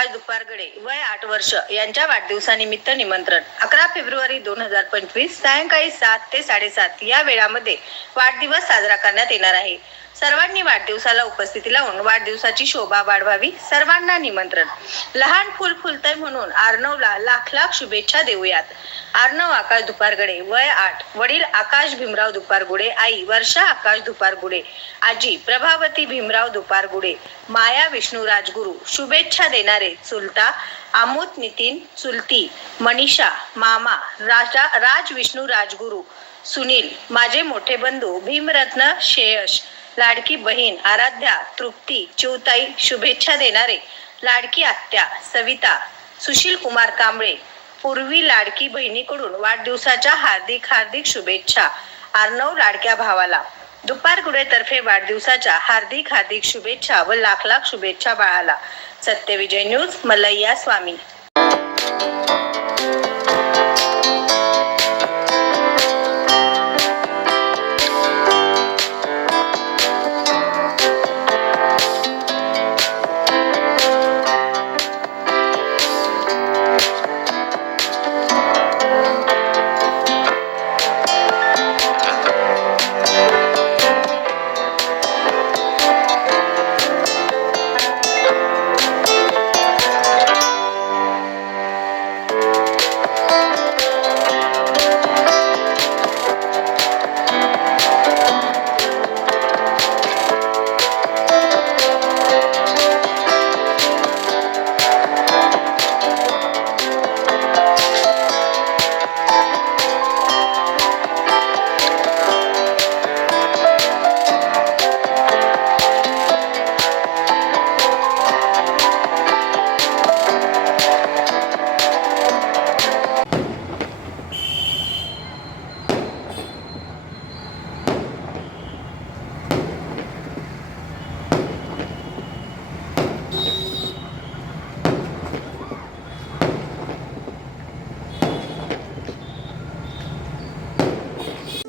प्रकाश दुपारगडे वय आठ वर्ष यांच्या वाढदिवसानिमित्त निमंत्रण. अकरा फेब्रुवारी दोन हजार पंचवीस सायंकाळी सात ते साडेसात या वेळामध्ये वाढदिवस साजरा करण्यात येणार आहे. सर्वांनी वाढदिवसाला उपस्थिती लावून वाढदिवसाची शोभा वाढवावी सर्वांना निमंत्रण. लहान फुल फुलतय म्हणून आर्नवला लाख लाख शुभेच्छा देऊयात. आर्नव आकाश दुपारगडे वय आठ. वडील आकाश भीमराव दुपारगुडे आई वर्षा आकाश दुपारगुडे आजी प्रभावती भीमराव दुपारगुडे माया विष्णू राजगुरू. शुभेच्छा देणारे चुलता आमोद नितीन चुलती मनीषा मामा राजा राज विष्णू राजगुरू सुनील माझे मोठे बंधू भीमरत्न शेयश लाडकी बहीण आराध्या तृप्ती चिवताई शुभेच्छा देणारे लाडकी आत्या सविता सुशील कुमार कांबळे पूर्वी लाडकी बहिणीकडून वाढदिवसाच्या हार्दिक हार्दिक शुभेच्छा. आर्नव लाडक्या भावाला. दुपार तर्फे वाढदिवसाच्या हार्दिक हार्दिक शुभेच्छा व लाख लाख शुभेच्छा बाळाला. Satyavijay news Mallayya Swami.